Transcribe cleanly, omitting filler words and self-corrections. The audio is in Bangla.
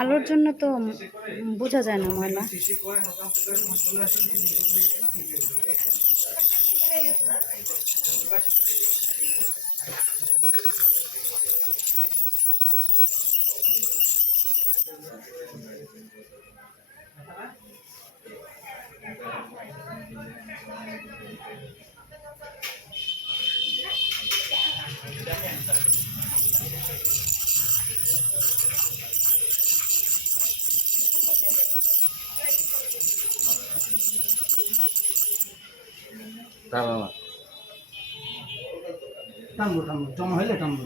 আলোর জন্য তো বোঝা যায় না ময়লা। টানবো জমা হইলে টানবো।